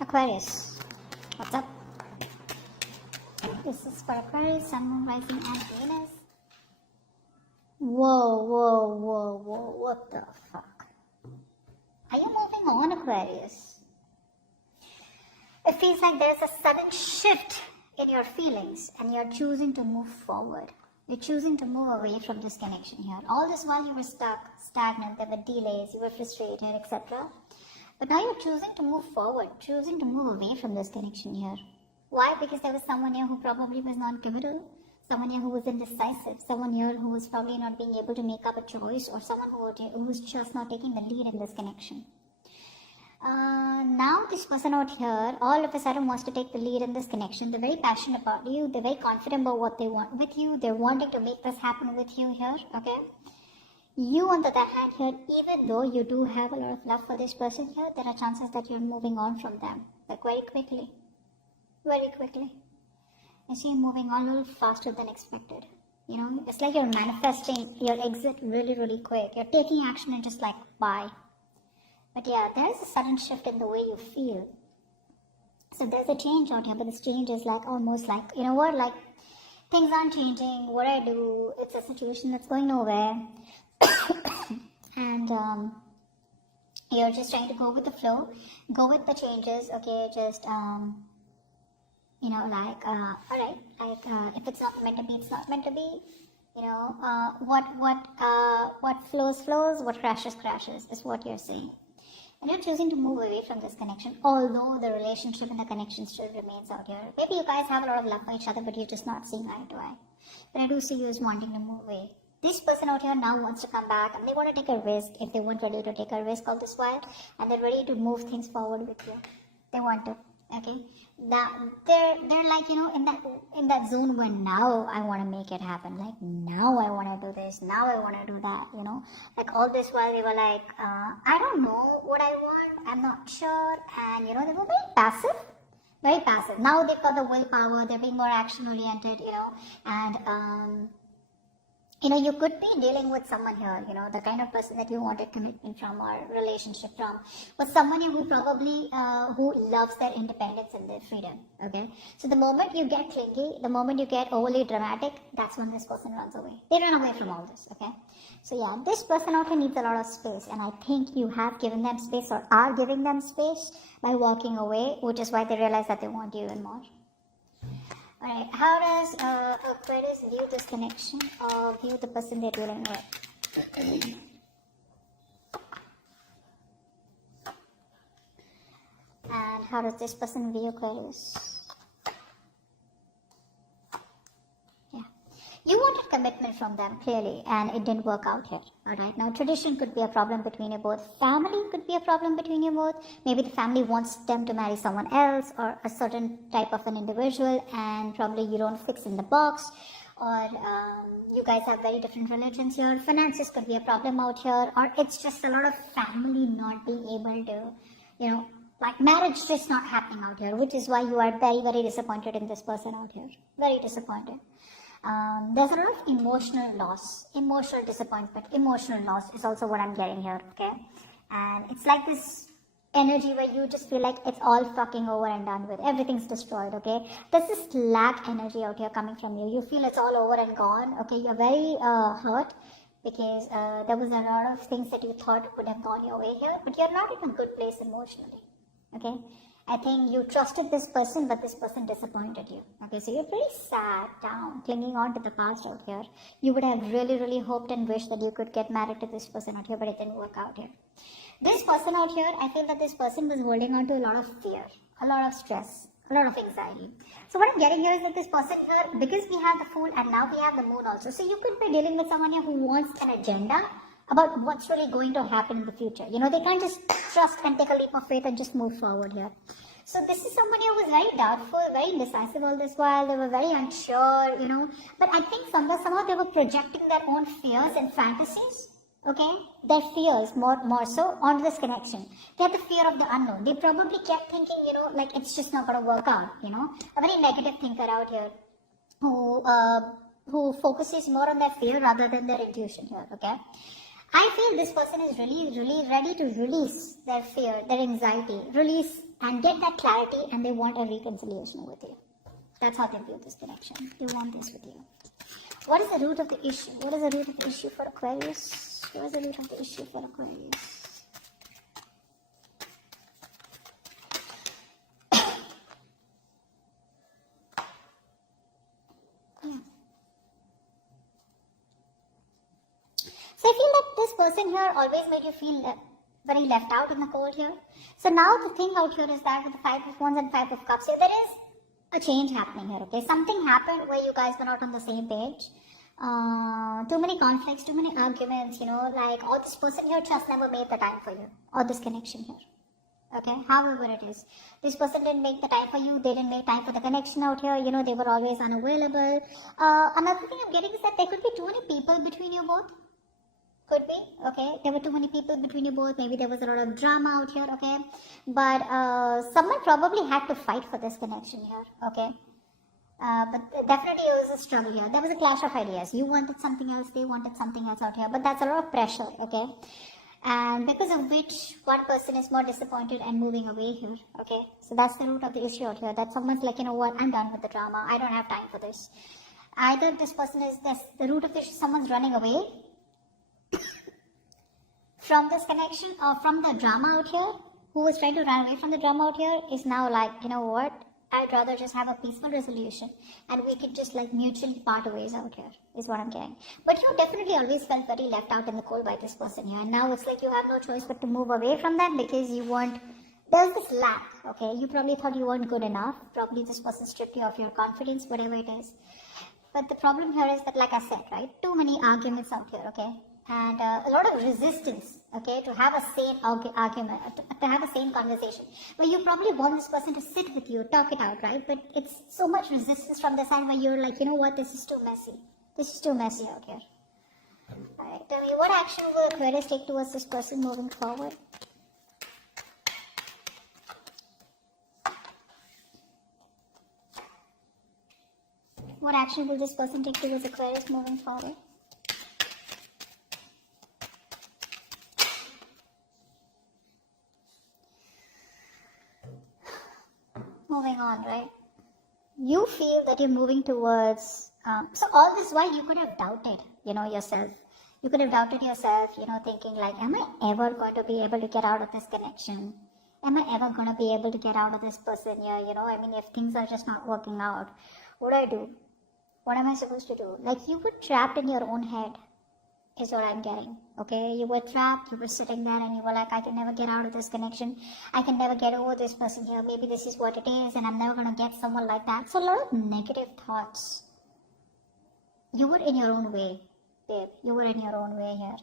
Aquarius, what's up? This is for Aquarius, Sun, Moon, Rising, and Venus. Whoa, what the fuck? Are you moving on, Aquarius? It feels like there's a sudden shift in your feelings and you're choosing to move forward. You're choosing to move away from this connection here. All this while you were stuck, stagnant, there were delays, you were frustrated, etc. But now you're choosing to move forward, choosing to move away from this connection here. Why? Because there was someone here who probably was non-committal, someone here who was indecisive, someone here who was probably not being able to make up a choice, or someone who was just not taking the lead in this connection. Now this person out here all of a sudden wants to take the lead in this connection. They're very passionate about you, they're very confident about what they want with you, they're wanting to make this happen with you here, okay? You, on the other hand here, even though you do have a lot of love for this person here, there are chances that you're moving on from them, like very quickly. I see you moving on a little faster than expected. You know, it's like you're manifesting your exit really quick. You're taking action and just like, bye. But yeah, there is a sudden shift in the way you feel. So there's a change out here, but this change is like almost like, you know what, like things aren't changing, what I do, it's a situation that's going nowhere. And you're just trying to go with the flow, go with the changes, okay, just, you know, like, alright, like, if it's not meant to be, it's not meant to be, you know, what flows, what crashes, is what you're saying. And you're choosing to move away from this connection, although the relationship and the connection still remains out here. Maybe you guys have a lot of love for each other, but you're just not seeing eye to eye. But I do see you as wanting to move away. This person out here now wants to come back and they want to take a risk if they weren't ready to take a risk all this while, and they're ready to move things forward with you. They want to, okay? Now they're like, you know, in that zone where now I want to make it happen. Like now I want to do this, now I want to do that, you know? Like all this while they were like, I don't know what I want, I'm not sure, and you know, they were very passive. Very passive. Now they've got the willpower, they're being more action oriented, you know, and you know, you could be dealing with someone here, you know, the kind of person that you wanted commitment from or relationship from, was someone who probably, who loves their independence and their freedom, okay? So the moment you get clingy, the moment you get overly dramatic, that's when this person runs away. They run away from all this, okay? So yeah, this person out here needs a lot of space, and I think you have given them space or are giving them space by walking away, which is why they realize that they want you even more. Alright, how does Aquarius view this connection or view the person they're dealing with? And how does this person view Aquarius? Yeah. You wanted commitment from them, clearly, and it didn't work out here. Alright, now tradition could be a problem between you both. Family could be a problem between you both. Maybe the family wants them to marry someone else or a certain type of an individual, and probably you don't fix in the box. Or you guys have very different religions here. Finances could be a problem out here. Or it's just a lot of family not being able to, you know, like marriage just not happening out here. Which is why you are very disappointed in this person out here. Very disappointed. There's a lot of emotional loss, emotional disappointment, emotional loss is also what I'm getting here, okay? And it's like this energy where you just feel like it's all fucking over and done with. Everything's destroyed, okay? There's this lack energy out here coming from you. You feel it's all over and gone, okay? You're very hurt because there was a lot of things that you thought would have gone your way here, but you're not in a good place emotionally, okay? I think you trusted this person, but this person disappointed you. Okay, so you're pretty sad, down, clinging on to the past out here. You would have really hoped and wished that you could get married to this person out here, but it didn't work out here. This person out here, I feel that this person was holding on to a lot of fear, a lot of stress, a lot of anxiety. So what I'm getting here is that this person here, because we have the Fool and now we have the Moon also, so you could be dealing with someone here who wants an agenda about what's really going to happen in the future. You know, they can't just trust and take a leap of faith and just move forward here. So this is somebody who was very doubtful, very indecisive all this while. They were very unsure, you know. But I think somehow they were projecting their own fears and fantasies, okay? Their fears more so onto this connection. They had the fear of the unknown. They probably kept thinking, you know, like it's just not going to work out, you know. A very negative thinker out here who focuses more on their fear rather than their intuition here, okay? I feel this person is really ready to release their fear, their anxiety, release and get that clarity, and they want a reconciliation with you. That's how they view this connection. They want this with you. What is the root of the issue? What is the root of the issue for Aquarius? What is the root of the issue for Aquarius? So I feel that this person here always made you feel very left out in the cold here. So now the thing out here is that with the 5 of Wands and 5 of Cups here, there is a change happening here, okay? Something happened where you guys were not on the same page. Too many conflicts, too many arguments, you know, like, or this person here just never made the time for you, or this connection here. Okay, however it is, this person didn't make the time for you, they didn't make time for the connection out here, you know, they were always unavailable. Another thing I'm getting is that there could be too many people between you both. Could be, okay, there were too many people between you both, maybe there was a lot of drama out here, okay, but someone probably had to fight for this connection here, okay, but definitely it was a struggle here. There was a clash of ideas. You wanted something else, they wanted something else out here, but that's a lot of pressure, okay, and because of which one person is more disappointed and moving away here, okay, so that's the root of the issue out here, that someone's like, you know what, I'm done with the drama, I don't have time for this. Either this person is this, the root of the issue, someone's running away from this connection or from the drama out here, who was trying to run away from the drama out here is now like, you know what, I'd rather just have a peaceful resolution and we could just like mutually part ways out here, is what I'm getting. But you definitely always felt very left out in the cold by this person here, and now it's like you have no choice but to move away from them because you want, there's this lack, okay, you probably thought you weren't good enough, probably this person stripped you of your confidence, whatever it is. But the problem here is that, like I said, right, too many arguments out here, okay, and a lot of resistance, okay, to have a sane argument, to have a sane conversation. But you probably want this person to sit with you, talk it out, right? But it's so much resistance from the side where you're like, you know what, this is too messy. This is too messy out here. Alright, tell me, what action will Aquarius take towards this person moving forward? What action will this person take towards Aquarius moving forward? Moving on, right? You feel that you're moving towards, so all this while you could have doubted, you know, yourself. You could have doubted yourself, you know, thinking like, am I ever going to be able to get out of this connection? Am I ever going to be able to get out of this person here? You know, I mean, if things are just not working out, what do I do? What am I supposed to do? Like, you were trapped in your own head, is what I'm getting, okay? You were trapped, you were sitting there and you were like, I can never get out of this connection. I can never get over this person here. Maybe this is what it is and I'm never going to get someone like that. So a lot of negative thoughts. You were in your own way, babe. You were in your own way here.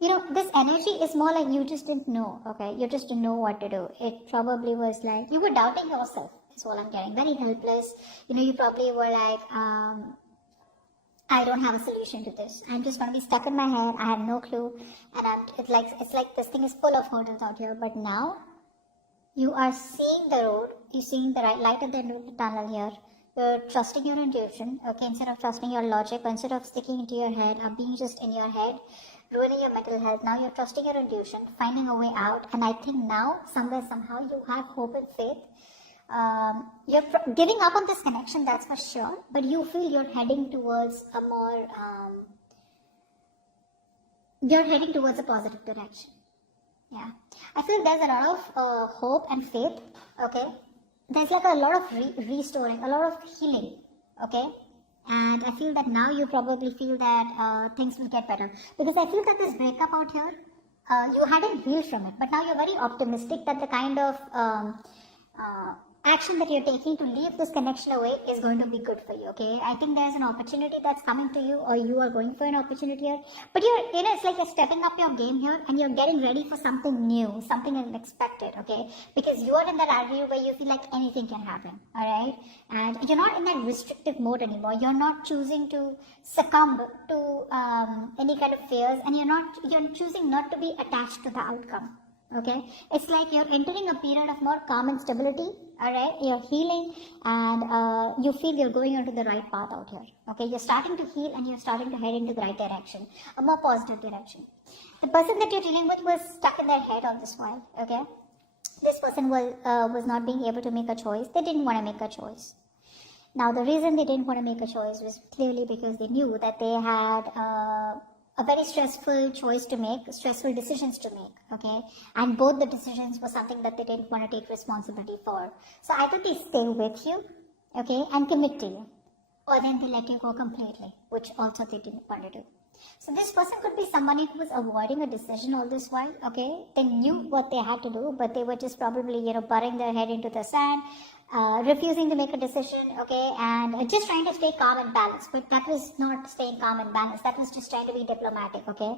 You know, this energy is more like you just didn't know, okay? You just didn't know what to do. It probably was like, you were doubting yourself, is what I'm getting. Very helpless. You know, you probably were like, I don't have a solution to this. I'm just going to be stuck in my head. I have no clue. And it's like this thing is full of hurdles out here. But now, you are seeing the road. You're seeing the right light at the end of the tunnel here. You're trusting your intuition, okay, instead of trusting your logic, instead of sticking into your head or being just in your head, ruining your mental health. Now you're trusting your intuition, finding a way out. And I think now, somewhere, somehow, you have hope and faith. You're giving up on this connection, that's for sure, but you feel you're heading towards a more, you're heading towards a positive direction. Yeah, I feel there's a lot of hope and faith, okay? There's like a lot of restoring, a lot of healing, okay? And I feel that now you probably feel that things will get better, because I feel that this breakup out here, you hadn't healed from it, but now you're very optimistic that the kind of action that you're taking to leave this connection away is going to be good for you, okay? I think there's an opportunity that's coming to you, or you are going for an opportunity here, but you know, it's like you're stepping up your game here and you're getting ready for something new, something unexpected, okay? Because you are in that attitude where you feel like anything can happen, all right? And you're not in that restrictive mode anymore. You're not choosing to succumb to any kind of fears, and you're choosing not to be attached to the outcome. Okay, it's like you're entering a period of more calm and stability, alright, you're healing, and you feel you're going into the right path out here, okay, you're starting to heal and you're starting to head into the right direction, a more positive direction. The person that you're dealing with was stuck in their head all this while, okay? This person was not being able to make a choice. They didn't want to make a choice. Now, the reason they didn't want to make a choice was clearly because they knew that they had a very stressful choice to make, stressful decisions to make, okay? And both the decisions were something that they didn't want to take responsibility for. So either they stay with you, okay, and commit to you, or then they let you go completely, which also they didn't want to do. So this person could be somebody who was avoiding a decision all this while, okay? They knew what they had to do, but they were just probably, burying their head into the sand, refusing to make a decision, okay? And just trying to stay calm and balanced. But that was not staying calm and balanced. That was just trying to be diplomatic, okay?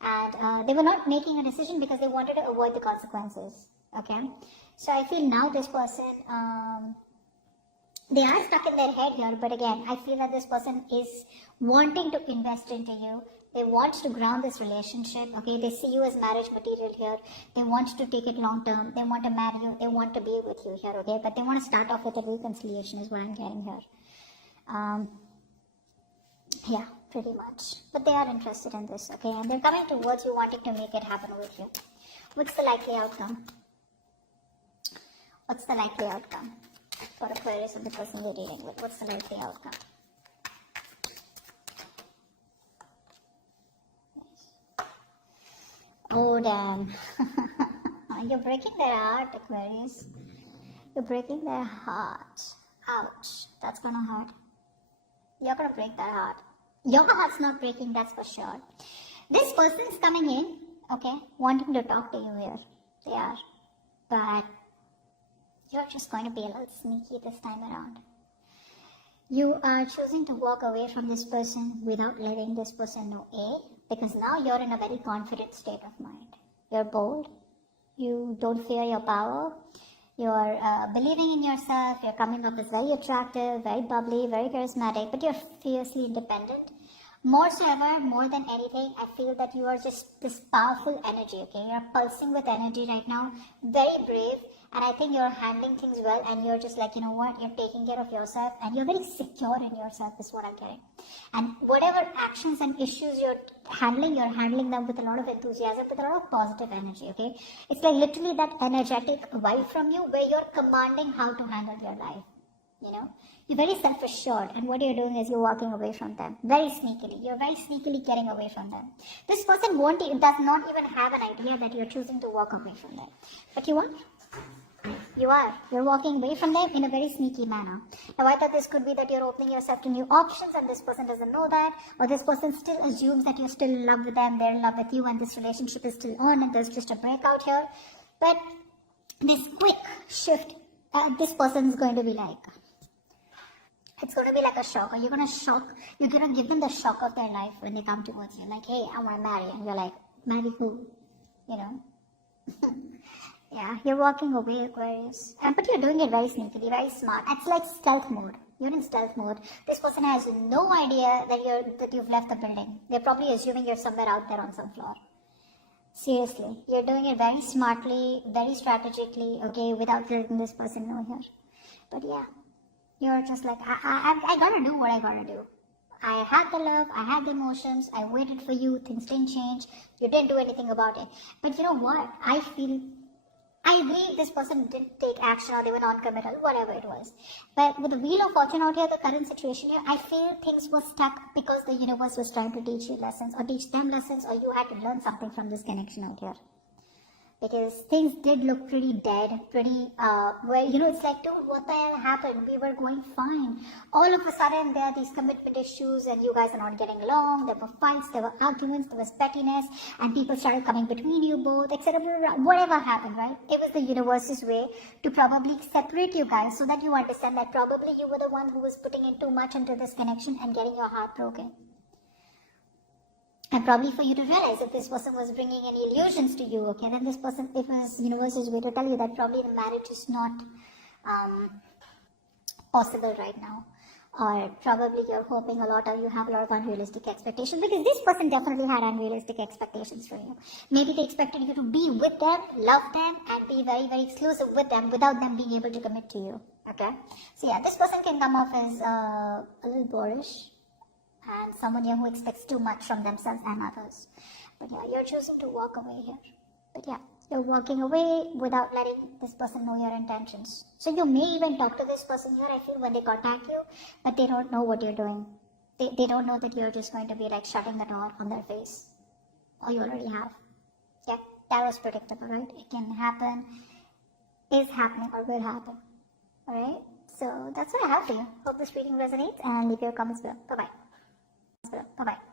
And they were not making a decision because they wanted to avoid the consequences, okay? So I feel now this person, they are stuck in their head here, but again, I feel that this person is wanting to invest into you. They want to ground this relationship, okay? They see you as marriage material here. They want to take it long term. They want to marry you. They want to be with you here, okay? But they want to start off with a reconciliation is what I'm getting here. Yeah, pretty much. But they are interested in this, okay? And they're coming towards you wanting to make it happen with you. What's the likely outcome? What's the likely outcome for Aquarius of the person you're dealing with? What's the likely outcome? Oh, damn. You're breaking their heart, Aquarius. You're breaking their heart. Ouch. That's gonna hurt. You're gonna break their heart. Your heart's not breaking, that's for sure. This person's coming in, okay, wanting to talk to you here. They are. But you're just going to be a little sneaky this time around. You are choosing to walk away from this person without letting this person know, because now you're in a very confident state of mind. You're bold. You don't fear your power. You're believing in yourself. You're coming up as very attractive, very bubbly, very charismatic, but you're fiercely independent. More so ever, more than anything, I feel that you are just this powerful energy, okay? You're pulsing with energy right now, very brave, and I think you're handling things well, and you're just like, you know what, you're taking care of yourself, and you're very secure in yourself, is what I'm getting. And whatever actions and issues you're handling them with a lot of enthusiasm, with a lot of positive energy, okay? It's like literally that energetic vibe from you where you're commanding how to handle your life, you know? You're very self-assured, and what you're doing is you're walking away from them very sneakily. You're very sneakily getting away from them. This person does not even have an idea that you're choosing to walk away from them. But you are. You are. You're walking away from them in a very sneaky manner. Now, I thought this could be that you're opening yourself to new options, and this person doesn't know that, or this person still assumes that you're still in love with them, they're in love with you, and this relationship is still on, and there's just a breakout here. But this quick shift, this person's going to be like, it's going to be like a shock, or you're going to give them the shock of their life when they come towards you. Like, hey, I want to marry. And you're like, marry who? You know? Yeah, you're walking away, Aquarius. But you're doing it very sneakily, very smart. It's like stealth mode. You're in stealth mode. This person has no idea that you've left the building. They're probably assuming you're somewhere out there on some floor. Seriously, you're doing it very smartly, very strategically, okay, without letting this person know here. But yeah. You're just like, I gotta do what I gotta do. I had the love, I had the emotions, I waited for you, things didn't change, you didn't do anything about it. But you know what? I agree this person didn't take action, or they were non-committal, whatever it was. But with the Wheel of Fortune out here, the current situation here, I feel things were stuck because the universe was trying to teach you lessons, or teach them lessons, or you had to learn something from this connection out here. Because things did look pretty dead, pretty, it's like, dude, what the hell happened? We were going fine. All of a sudden, there are these commitment issues, and you guys are not getting along. There were fights, there were arguments, there was pettiness, and people started coming between you both, etc. Whatever happened, right? It was the universe's way to probably separate you guys so that you understand that probably you were the one who was putting in too much into this connection and getting your heart broken. And probably for you to realize if this person was bringing any illusions to you, okay, then it was universe's way to tell you that probably the marriage is not possible right now. Or probably you're hoping a lot, or you have a lot of unrealistic expectations, because this person definitely had unrealistic expectations for you. Maybe they expected you to be with them, love them, and be very, very exclusive with them without them being able to commit to you, okay? So yeah, this person can come off as a little boorish, and someone here who expects too much from themselves and others. But yeah, you're choosing to walk away here. But yeah, you're walking away without letting this person know your intentions. So you may even talk to this person here, I feel, when they contact you, but they don't know what you're doing. They don't know that you're just going to be like shutting the door on their face. Or you already have. Yeah, that was predictable, right? It can happen, is happening, or will happen. Alright? So that's what I have for you. Hope this reading resonates and leave your comments below. Bye bye. Bye bye.